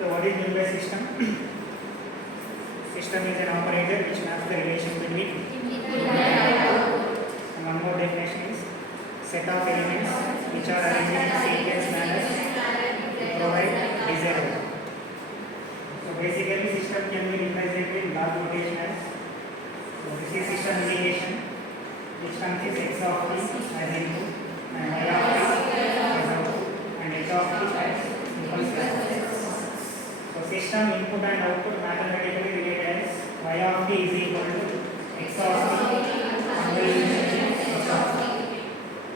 So what is meant by system? System is an operator which maps the relation between and one more definition is set of elements which are arranged in sequence manner to provide desired outcome. So basically system can be represented in log notation as, so this is system indication which consists x of t as input and y of t as output and h of t as impulse response. So system input and output mathematically related as y of t is equal to x of t convolution h of t.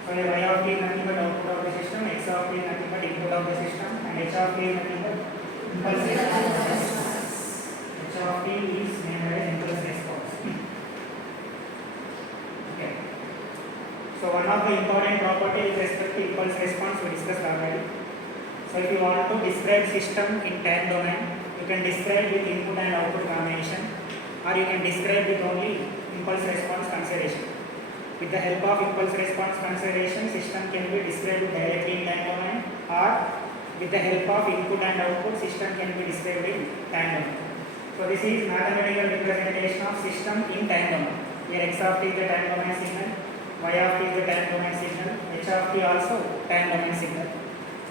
So y of t is nothing but output of the system, x of t is nothing but input of the system, and h of t is nothing but impulse response of the system. H of t is named as impulse response. Okay. So one of the important properties with respect to impulse response we discussed already. So if you want to describe system in time domain, you can describe with input and output combination, or you can describe with only impulse response consideration. With the help of impulse response consideration, system can be described directly in time domain, or with the help of input and output, system can be described in time domain. So this is mathematical representation of system in time domain. Here x of t is the time domain signal, y of t is the time domain signal, h of t also time domain signal.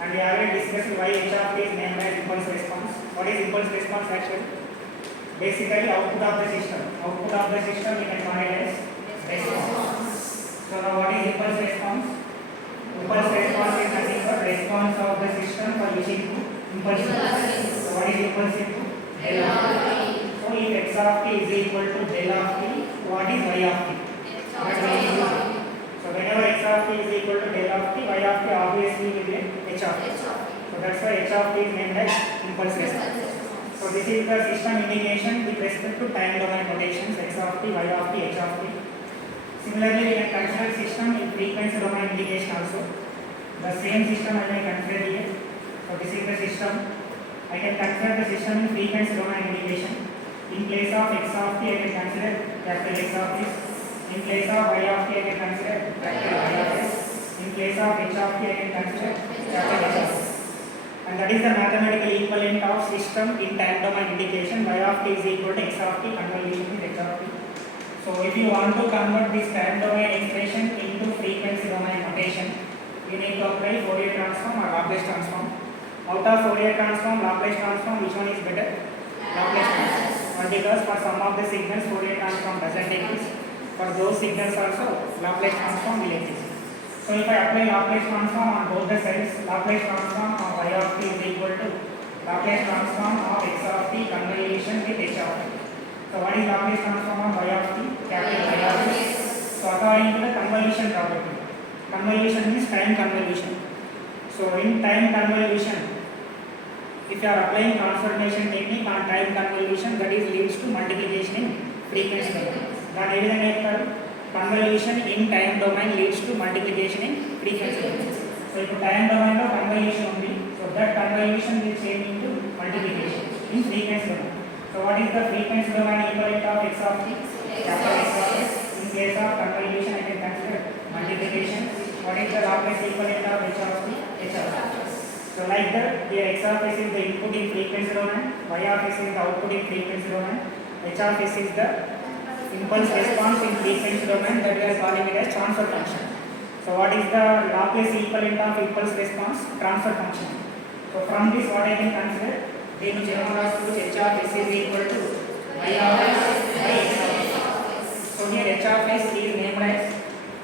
And we already discussed why h of t is named as impulse response. What is impulse response actually? Basically output of the system. Output of the system we can call it as response. So now what is impulse response? Impulse response is nothing but response of the system for each input impulse. So what is impulse input? Del of t. So if x of t is equal to del of t, what is y of t? So whenever x of t is equal to del of t, y of t obviously will be h of t. So that's why h of t is named as impulse response. So this is the system indication with respect to time domain notations x of t, y of t, h of t. Similarly, we can consider system in frequency domain indication also. The same system I may consider here. So this is the system. I can consider the system in frequency domain indication. In place of x of t, I can consider capital X of t. In place of y of t, I can consider capital Y of s. In place of h of t, I can consider capital H of s. And that is the mathematical equivalent of system in time domain indication. Y of t is equal to x of t, convolution with h of t. So if you want to convert this time domain expression into frequency domain notation, you need to apply Fourier transform or Laplace transform. Out of Fourier transform, Laplace transform, which one is better? Laplace transform. Because for some of the signals, Fourier transform doesn't exist. For those signals also, Laplace transform will exist. So if I apply Laplace transform on both the sides, Laplace transform of y of t is equal to Laplace transform of x of t convolution with h of t. So what is Laplace transform of y of t? Capital Y of s. So according to the convolution property, convolution means time convolution. So in time convolution, if you are applying transformation technique on time convolution, that is leads to multiplication in frequency domain. That is convolution in time domain leads to multiplication in frequency domain. So if time domain of convolution only, so that convolution will change into multiplication in frequency domain. So what is the frequency domain equivalent of x of t? Capital X of s. In case of convolution, I can consider multiplication. What is the Laplace equivalent of h of t? H of s. So like that, here x of s is the input in frequency domain, y of s is the output in frequency domain, h of s is the impulse response in frequency domain, that we are calling it as transfer function. So what is the Laplace equivalent of impulse response? Transfer function. So from this what I can consider? h of s is equal to y of s by x of s. So here h of s is named as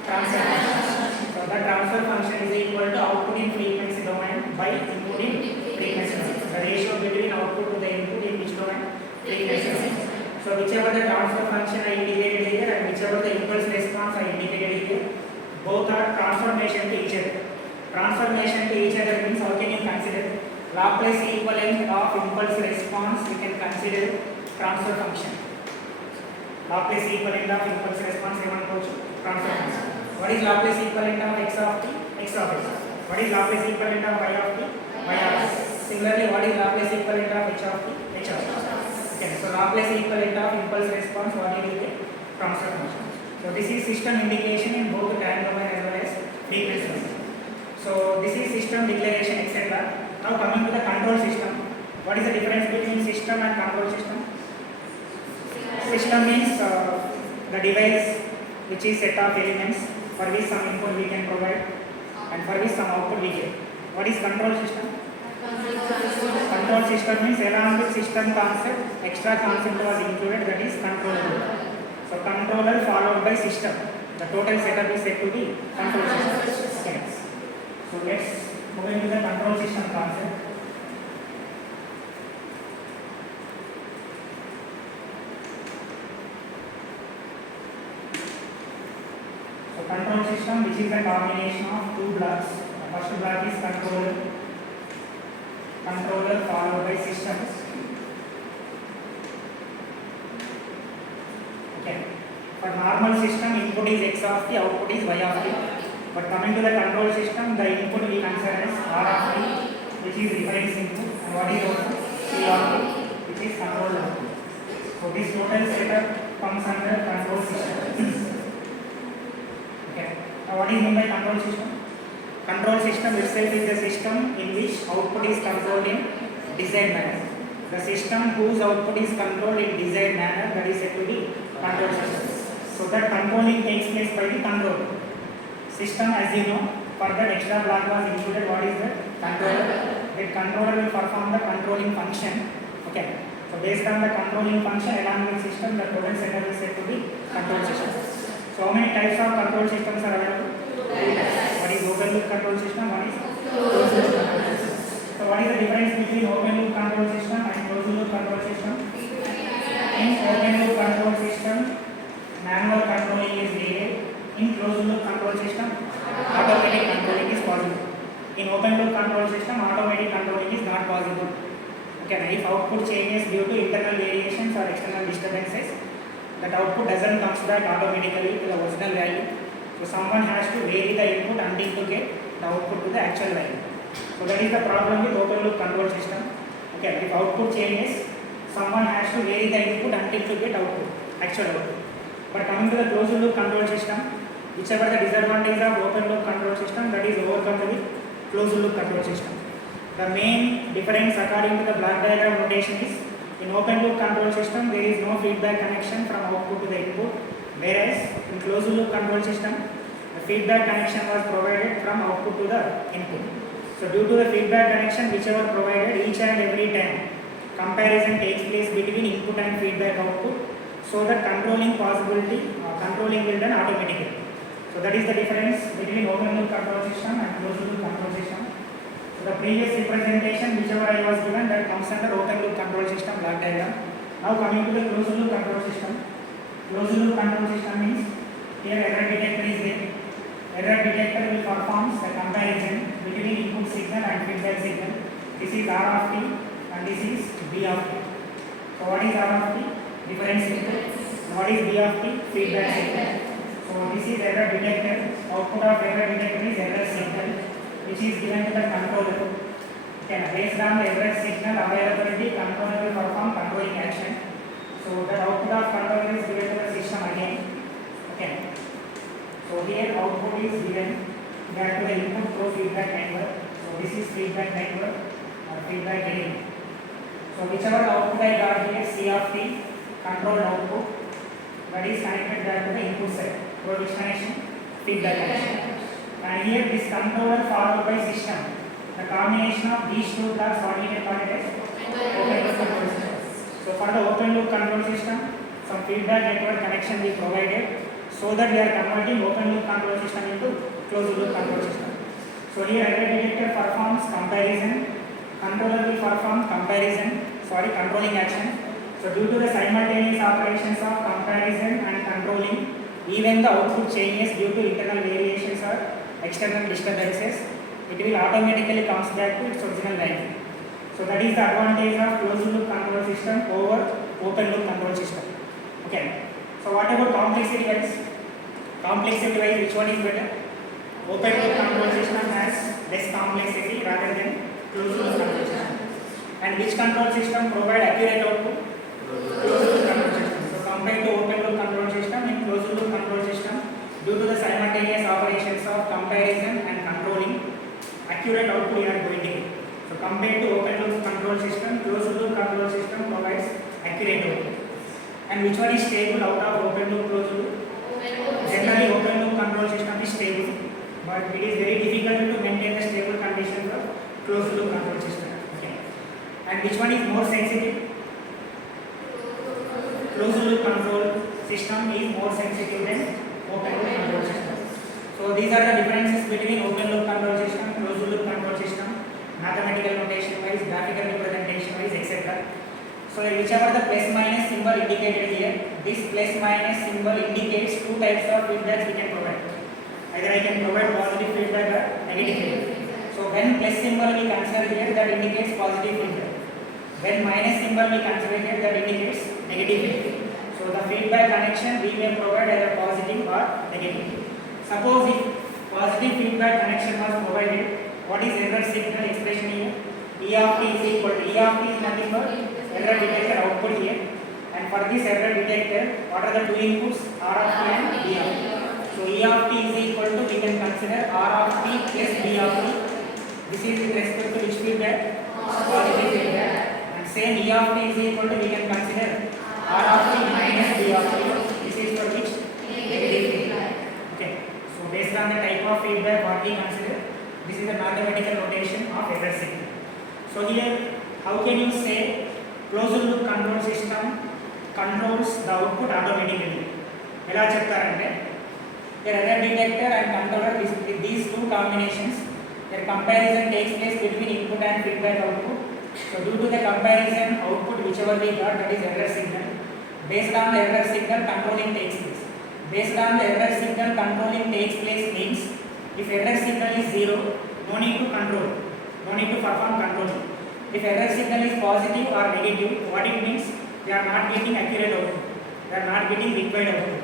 transfer function. So the transfer function is equal to output in frequency domain by input in frequency domain. The ratio between output to the input in which domain? Frequency domain. So whichever the transfer function I indicated here and whichever the impulse response I indicated here, both are transformation to each other. Transformation to each other means how can you consider? Laplace equivalent of impulse response we can consider transfer function. Laplace equivalent of impulse response transfer function. What is Laplace equivalent of x of t? X of s. What is Laplace equivalent of y of t? Y of s. Similarly, what is Laplace equivalent of h of t? H of s. Okay, so Laplace equivalent of impulse response, what it is? Transfer function. So this is system indication in both time domain as well as frequency domain. So this is system declaration, etc. Now coming to the control system. What is the difference between system and control system? System means the device which is set of elements for which some input we can provide and for which some output we get. What is control system? Control system means along with system concept, extra concept was included, that is controller. So controller followed by system. The total setup is said to be control system. Okay. So let's move into the control system concept. So control system, which is a combination of two blocks. The first block is controller. Controller followed by systems. Okay. For normal system, input is x of t, output is y of t. But coming to the control system, the input we consider as r of t, which is reference input, and what is output? C of t, which is control output. So this total setup comes under control system. Okay. Now what is meant by control system? Control system itself is the system in which output is controlled in desired manner. The system whose output is controlled in desired manner, that is said to be control system. So that controlling takes place by the controller. System, as you know, for that extra block was included. What is the controller? That controller will perform the controlling function. Okay. So based on the controlling function along with system, the total setup is said to be control system. So how many types of control systems are available? What is open loop control system? What is closed loop control system? So what is the difference between open loop control system and closed loop control system? In open loop control system, manual controlling is needed. In closed loop control system, automatic controlling is possible. In open loop control system, automatic controlling is not possible. Okay, if output changes due to internal variations or external disturbances, that output doesn't come back automatically to the original value. So someone has to vary the input until to get the output to the actual value. So that is the problem with open loop control system. Okay, if output changes, someone has to vary the input until to get output, actual output. But coming to the closed loop control system, whichever the disadvantage of open loop control system, that is overcome with closed loop control system. The main difference according to the block diagram notation is, in open loop control system, there is no feedback connection from output to the input, whereas in closed loop control system, the feedback connection was provided from output to the input. So due to the feedback connection whichever provided, each and every time comparison takes place between input and feedback output, so that controlling possibility, controlling will done automatically. So that is the difference between open loop control system and closed loop control system. So the previous representation whichever I was given, that comes under open loop control system block diagram. Now coming to the closed loop control system. Closed loop control system means, here error detector is there. Error detector will perform the comparison between input signal and feedback signal. This is R of t and this is B of t. So what is R of t? Difference input. What is B of t? Feedback signal. So this is error detector. Output of error detector is error signal, which is given to the controller. Okay, based on the error signal availability, controller will perform controlling action. So the output of controller is given to the system again. Okay. So here output is given back to the input through feedback network. So this is feedback network or feedback element. So whichever output I got here, C of t, controlled output, that is connected back to the input side. So which connection? Feedback connection. And here this controller followed by system. The combination of these two blocks, what we can call it as open loop control system. So for the open loop control system, some feedback network connection we provided, so that we are converting open loop control system into closed loop control system. So here error detector performs comparison, controller will perform controlling action. So due to the simultaneous operations of comparison and controlling, even the output changes due to internal variations or external disturbances, it will automatically comes back to its original value. So that is the advantage of closed loop control system over open loop control system. Okay. So what about complexity wise? Complexity wise, which one is better? Open loop control system has less complexity rather than closed loop control system. And which control system provide accurate output? Closed loop control system. So compared to open loop control system, in closed loop control system, due to the simultaneous operations of comparison and controlling, accurate output you are going to get. So compared to open loop control system, closed loop control system provides accurate output. And which one is stable out of open loop, closed loop? Generally open loop control system is stable, but it is very difficult to maintain the stable conditions of closed loop control system. Okay. And which one is more sensitive? Closed loop control system is more sensitive than open loop control system. So these are the differences between open loop control system, closed loop control system, mathematical notation wise, graphical representation wise, etc. So whichever the plus minus symbol indicated here, this plus minus symbol indicates two types of feedbacks we can provide. Either I can provide positive feedback or negative feedback. So when plus symbol we consider here, that indicates positive feedback. When minus symbol we consider here, that indicates negative feedback. So the feedback connection we may provide either positive or negative. Suppose if positive feedback connection was provided, what is error signal expression here? E of t is equal to E of t is nothing but error detector output here. And for this error detector, what are the two inputs? R of t and D of t. So E of t is equal to, we can consider R of t plus D of t. This is with respect to which feedback? Positive feedback. And same E of t is equal to, we can consider R of t minus D of t. This is for which? Negative feedback. Okay. So based on the type of feedback what we consider, this is the mathematical notation of error signal. So here, how can you say closed loop control system controls the output automatically? Ela cheptarante, the error detector and controller with these two combinations, their comparison takes place between input and feedback output. So due to the comparison output whichever we got, that is error signal. Based on the error signal, controlling takes place. Based on the error signal, controlling takes place means if error signal is 0, no need to control, no need to perform controlling. If error signal is positive or negative, what it means? They are not getting accurate output, they are not getting required output.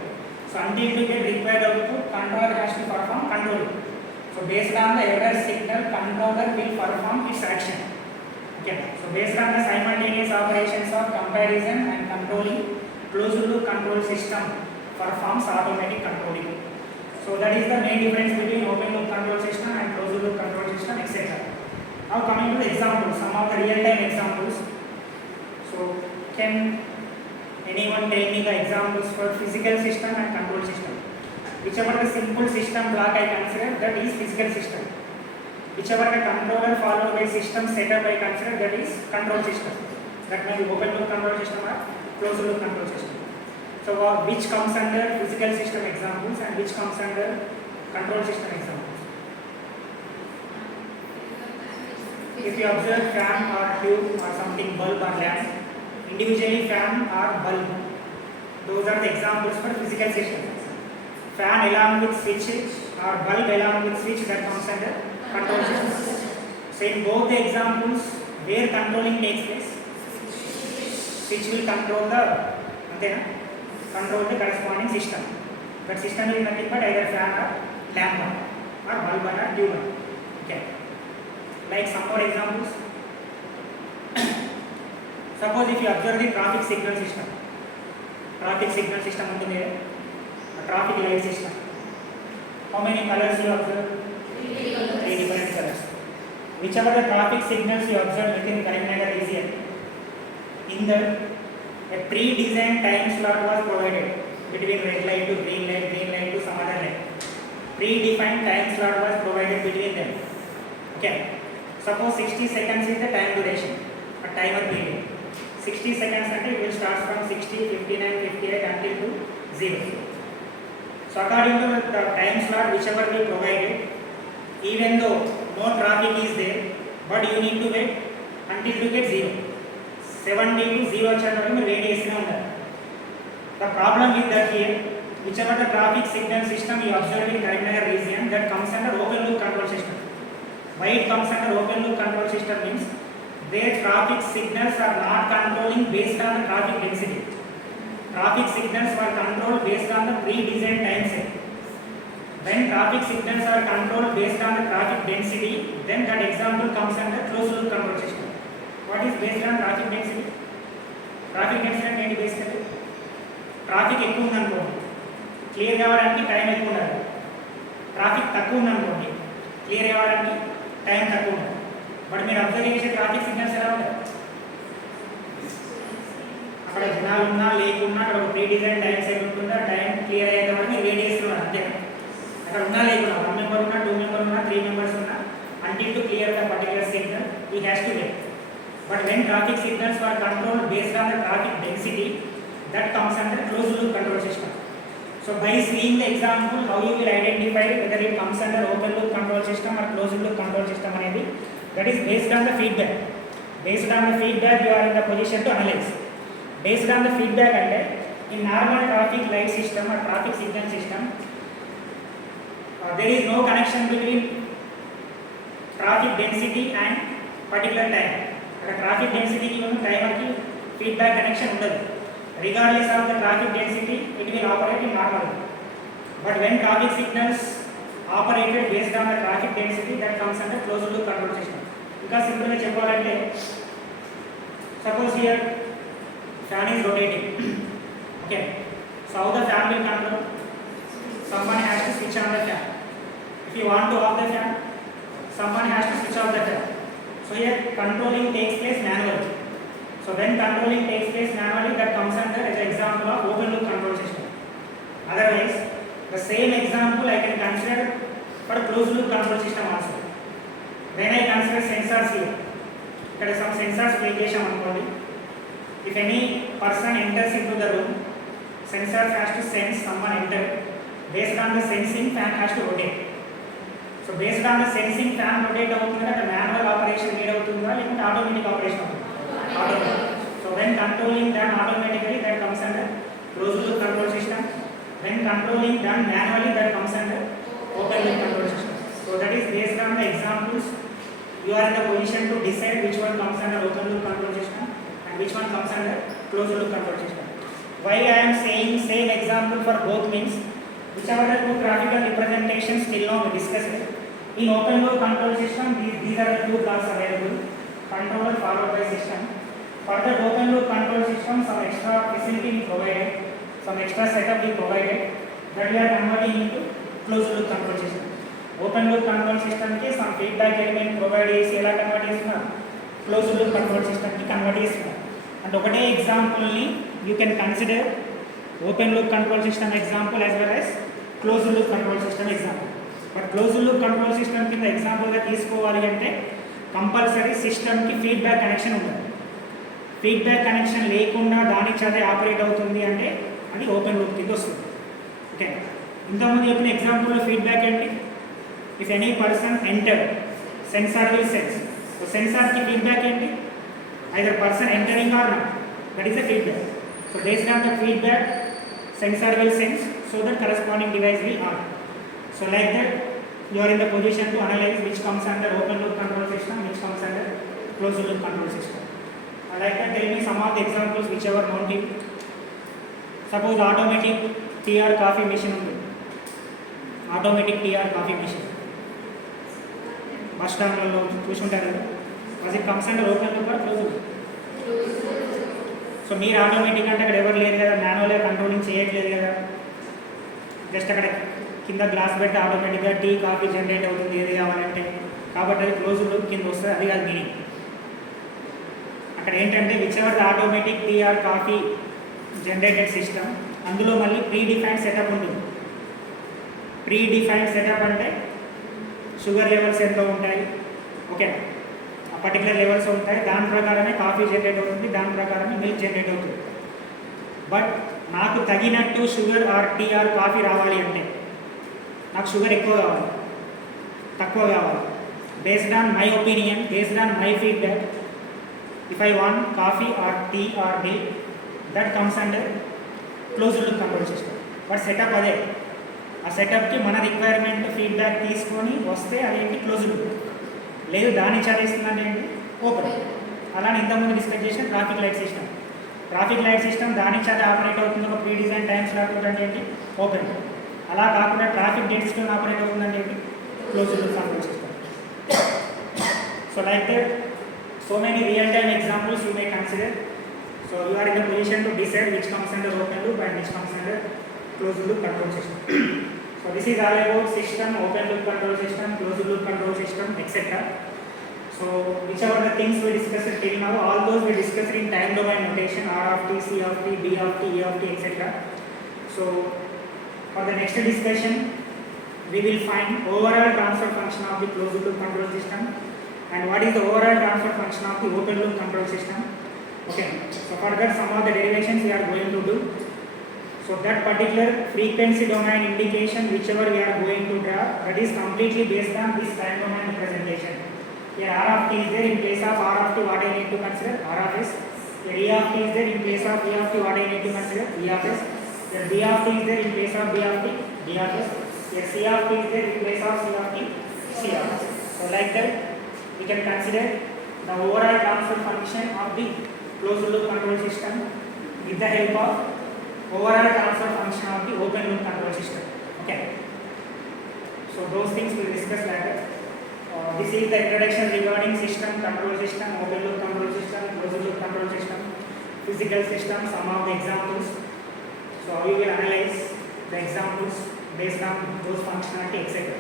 So until you get required output, controller has to perform controlling. So based on the error signal, controller will perform its action. Okay. So based on the simultaneous operations of comparison and controlling, closed loop control system performs automatic controlling. So that is the main difference between open loop control system and closed loop control system, etc. Now coming to the examples, some of the real-time examples. So can anyone tell me the examples for physical system and control system? Whichever the simple system block I consider, that is physical system. Whichever the controller followed by system setup I consider, that is control system. That may be open loop control system or closed loop control system. So which comes under physical system examples and which comes under control system examples? If you observe fan or tube or something, bulb or lamp, individually fan or bulb, those are the examples for physical system. Fan along with switch or bulb along with switch, that comes under control system. So in both the examples, where controlling takes place, switch will control the corresponding system. That system is nothing but either fan or lamp or bulb or tube. Okay. Like some more examples. Suppose if you observe the traffic signal system. Traffic signal system untundi, a traffic light system. How many colors you observe? 3 different colors. Whichever the traffic signals you observe within Karimnagar region, in the a pre-designed time slot was provided between red light to green light to some other light. Predefined time slot was provided between them. Okay. Suppose 60 seconds is the time duration, a timer period. 60 seconds until it will start from 60, 59, 58 until to 0. So according to the time slot whichever we provided, even though no traffic is there, but you need to wait until you get 0. 70 to 0 channel radius. The problem with that here, whichever the traffic signal system you observe in Karimnagar region, that comes under open loop control system. Why it comes under open loop control system means their traffic signals are not controlling based on the traffic density. Traffic signals were controlled based on the pre-designed time set. When traffic signals are controlled based on the traffic density, then that example comes under closed loop control system. What is based on traffic density? Traffic density and basically traffic ఎక్కువ ఉందనుకోండి, clear కావడానికి time ఎక్కువ ఉండాలి. Traffic తక్కువ ఉందనుకోండి, clear కావడానికి time తక్కువ ఉండాలి. బట్ మీరు అబ్జర్వ్ చేసే ట్రాఫిక్ సిగ్నల్స్ ఎలా ఉంటాయి? అక్కడ జనాలు ఉన్నా లేకున్నా అక్కడ ఒక ప్రీ డిజైన్ టైం సెట్ ఉంటుందా, టైం క్లియర్ అయ్యేంత వరకు మీరు వెయిట్ చేస్తున్నారు అంతే. అక్కడ ఉన్నా లేకున్నా 1 మెంబర్ ఉన్నా 2 మెంబర్ ఉన్నా 3 మెంబర్స్ ఉన్నా until to clear the particular signal he has to wait. But when traffic signals are controlled based on the traffic density, that comes under closed loop control system. So by seeing the example, how you will identify whether it comes under open loop control system or closed loop control system అనేది, that is based on the feedback. Based on the feedback you are in the position to analyze. Based on the feedback అంటే in normal traffic light system or traffic signal system, there is no connection between traffic density and particular time. అక్కడ traffic density కి ఉన్న timer కి feedback connection ఉండదు. Regardless of the traffic density, it will operate in normal. But when traffic signals operated based on the traffic density, that comes under closed loop control system. ఇంకా simple గా చెప్పాలంటే, suppose here fan is rotating. Okay, so how the fan will control? Someone has to switch on the fan. If you want to off the fan, someone has to switch off the fan. So here controlling takes place manually. So when controlling takes place manually, that comes under as an example of open loop control system. Otherwise, the same example I can consider for closed loop control system also. When I consider sensors here, there are some sensors play చేశాం అనుకోండి. If any person enters into the room, sensors has to sense someone enter. Based on the sensing, fan has to rotate. So based on the sensing, fan rotate అవుతుందా, అంటే manual operation need అవుతుందా, లేకుంటే automatic operation అవుతుందా? Automatic. So when controlling done automatically, that comes under closed loop control system. When controlling done manually, that comes under open loop control system. So that is based on the examples, you are in the position to decide which one comes under open loop control system and which one comes under closed loop control system. Why I am saying same example for both means, whichever the two graphical representations till now we discussed. In open loop control system, these are the two blocks available: controller followed by system. For the open loop control system, some extra facility is provided, some extra setup is provided, that we are converting into closed loop control system. Open loop control system ki some feedback element provide చేసి ఎలా convert చేస్తున్నారు, closed loop control system కి convert చేస్తున్నారు. And ఒకటే example ని you can consider open loop control system example as well as closed loop control system example. But closed loop control system కింద ఎగ్జాంపుల్గా తీసుకోవాలి అంటే కంపల్సరీ సిస్టమ్కి ఫీడ్బ్యాక్ కనెక్షన్ ఉంటుంది. ఫీడ్బ్యాక్ కనెక్షన్ లేకుండా దాని చదే ఆపరేట్ అవుతుంది అంటే అది ఓపెన్ లూప్ కింద వస్తుంది. ఓకే, ఇంతకుముందు చెప్పిన ఎగ్జాంపుల్లో ఫీడ్బ్యాక్ ఏంటి? If any person enter, sensor will sense. So సెన్సార్కి ఫీడ్బ్యాక్ ఏంటి? Either person entering or not, that is the feedback. So based on the feedback, sensor will sense, so that corresponding device will on. So like that, you are in the position to analyze which comes under open loop control system, which comes under closed loop control system. Like that, tell me some of the examples whichever known to you. Suppose automatic TR coffee machine ఉంది. Automatic TR coffee machine. Bus స్టాండ్లలో చూసుంటారు కదా. అది comes under open loop or closed loop? So మీరు automatic అంటే అక్కడ ఎవరు లేరు కదా, మాన్యువల్గా కంట్రోలింగ్ చేయట్లేదు కదా, జస్ట్ అక్కడ కింద గ్లాస్ పెట్టి ఆటోమేటిక్గా టీ కాఫీ జనరేట్ అవుతుంది ఏది కావాలంటే, కాబట్టి అది క్లోజ్డ్ లూప్ కింద వస్తుంది. అది కాదు మీనింగ్. అక్కడ ఏంటంటే whichever the automatic tea or coffee generated system, అందులో మళ్ళీ ప్రీ డిఫైన్డ్ సెటప్ ఉంటుంది. ప్రీ డిఫైన్డ్ సెటప్ అంటే షుగర్ లెవెల్స్ ఎంత ఉంటాయి, ఓకే, ఆ పర్టికులర్ లెవెల్స్ ఉంటాయి, దాని ప్రకారమే కాఫీ జనరేట్ అవుతుంది, దాని ప్రకారమే మిల్క్ జనరేట్ అవుతుంది. బట్ నాకు తగినట్టు sugar or tea or coffee రావాలి అంటే నాకు షుగర్ ఎక్కువ కావాలి, తక్కువ కావాలి, based on my opinion, based on my feedback, if I want coffee or tea or milk, that comes under closed loop control system. But setup అదే, ఆ సెటప్కి మన రిక్వైర్మెంట్ ఫీడ్బ్యాక్ తీసుకొని వస్తే అదేంటి క్లోజ్డ్ లూప్, లేదు దాన్ని చదివిస్తుందంటే ఏంటి ఓపెన్. అలానే ఇంతకుముందు డిస్కస్ చేసిన traffic light system. Traffic light system దాని చేత ఆపరేట్ అవుతుంది, ఒక ప్రీ డిజైన్ టైం స్లాట్ అంటే ఏంటి ఓపెన్. అలా కాకుండా ట్రాఫిక్ డెన్సిటీ ఆపరేట్ అవుతుందంటే ఏంటి closed loop control system. So like that, so many real time examples you may consider. So you are in the position to decide which comes under open loop and which comes under closed loop control system. So this is all about system, open loop control system, closed loop control system, etc. So whichever the things we discussed till now, all those we discussed in time domain notation, R of t, C of t, D of t, E of t, etc. So for the next discussion, we will find overall transfer function of the closed loop control system and what is the overall transfer function of the open loop control system. Okay, so further some of the derivations we are going to do. So that particular frequency domain indication whichever we are going to draw, that is completely based on this time domain representation. Here R of t is there in place of R of t, what I need to consider? R of s. Here E of t is there in place of E of t, what I need to consider? E of s. Here B of t is there in place of B of t, D of s. Here C of t is there in place of C of t, C of s. So like that we can consider the overall transfer function of the closed loop control system with the help of overall transfer function of the open loop control system. Okay. So those things we will discuss later. This is the introduction regarding system, control system, open loop control system, closed loop control system, physical system, some of the examples. So we will analyze the examples based on those functionality, etc.